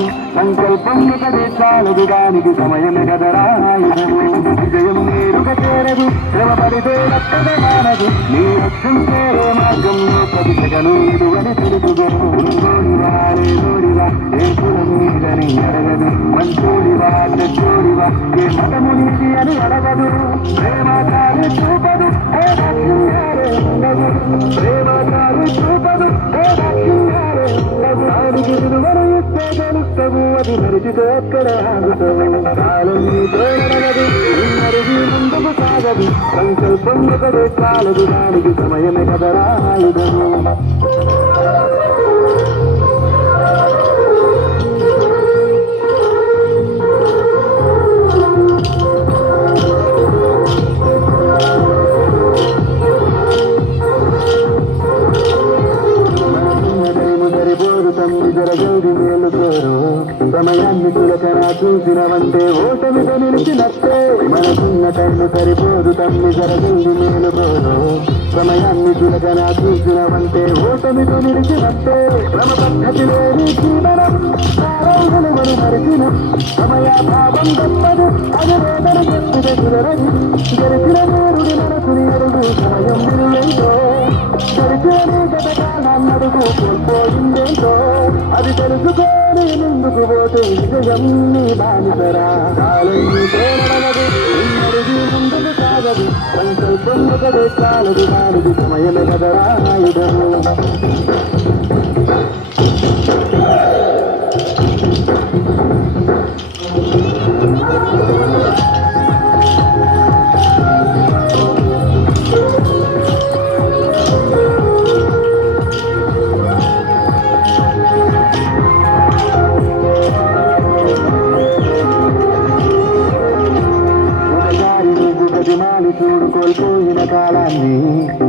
మానదు సంకల్పం ఒకటే చాలదు దానికి సమయమే కదరా ఆయుధము విజయం నేరుగా చేరదు శ్రమపడితే రక్కద మానదు నీ లక్ష్యం చేరే మార్గంలో ప్రతి సెగను ఇరువని తెలుసుకో ఉన్నోడివా లేదోడివా ఏ కులం నీదని అడగదు మంచోడివా చెడ్డోడివా ఏ మతము నీది అని అడగదు ప్రేమ కాదు చూపదు ఏ లక్ష్యం వేరే ఉండదు ప్రేమ కాదు చూపదు ఏ లక్ష్యం వేరే ఉండదు దానికి విలువను ఇస్తే గెలుస్తావు అది మరిచితే ఎక్కడ ఆగుతావు కాలం నీతో నడగదు ఉన్నది ముందుకు సాగదు సంకల్పం ఒకటే చాలదు దానికి సమయమే కదరా ఆయుధము జరగది మేలుకోరు సమయాన్ని చులకన చూసినవంటే ఓటమితో నిలిచినట్టే మనకున్న కన్ను సరిపోదు తమ్మి జరగది మేలుకోరు సమయాన్ని చులకన చూసినవంటే ఓటమితో నిలిచినట్టే క్రమ పద్ధతి లేని జీవనం విలువను మరిచిన సమయాభావం తప్పదు అది వేదన చెప్తే కుదరదు గెలిచిన వీరుడి మనసుని అడుగు సమయం విలువైతో గడిచిన గతకాలన్నడుగు కోల్పోయిందేంటో అది తెలుసుకొని ముందుకు పోతే విజయం నీ బానిసరా కాలం నీతో నడవదు ఉన్నది ముందుకు సాగదు సంకల్పం ఒకటే చాలదు దానికి సమయమే కదరా ఆయుధము చూడు కోల్పోయిన కాలాన్ని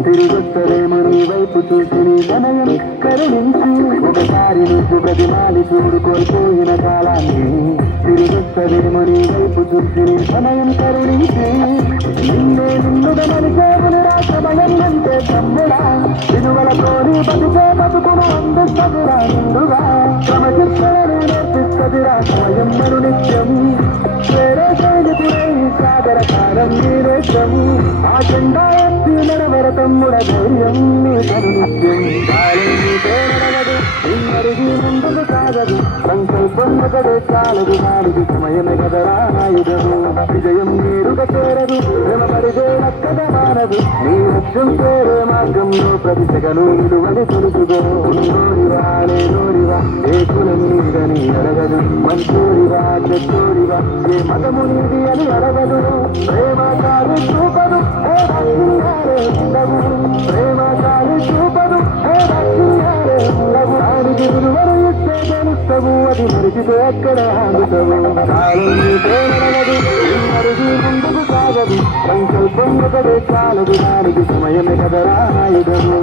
తిరిగొస్తలేమో నీ వైపు చూసి నీ సమయం కరుణించు ఒకసారి నువ్వు ప్రతిమాలి చూడు కోల్పోయిన కాలాన్ని తిరిగొస్తలేమో నీ వైపు చూసి నీ సమయం కరుణించి నిన్నే నిన్నుగా మనిషేమునిరా సమయం అంటే తమ్ముడా విలువలతోని బతికే బతుకును అందిస్తదురా నిండుగా క్రమశిక్షణను నేర్పిస్తదిరా సమయం మరు నిత్యం వేరే సైనికుడే సాగర కాలం నీరేశం ఆ జెండా ఎత్తి నడవర తమ్ముడ ధైర్యం నీ కరునిత్యం కాలం నీతో నడవదు ఇన్నరిగి ముందుకు సాగదు సంకల్పం ఒకటే చాలదు దానికి సమయమే కదరా ఆయుధము విజయం నీరుగా చేరదు శ్రమపడితే నక్కద మానదు నీ లక్ష్యం చేరే మార్గంలో ప్రతి సెగను విలువని తెలుసుకో ఉన్నోడివా లేనోడివా ఏ కులం నీదని అడగదు మంచోడివా చెడ్డోడివా ఏ మతము నీది అని అడగదు ప్రేమ కాదు చూపదు ఏ లక్ష్యాలే ఉండవు ప్రేమ కాదు చూపదు ఏ లక్ష్యాలే ఉండవు దానికి విలువను ఇస్తే గెలుస్తావు అది మరిచితే ఎక్కడ ఆగుతావు కాలం నీతో నడవదు ఉన్నది ముందుకు సాగదు సంకల్పం ఒకటే చాలదు దానికి సమయమే కదరా ఆయుధము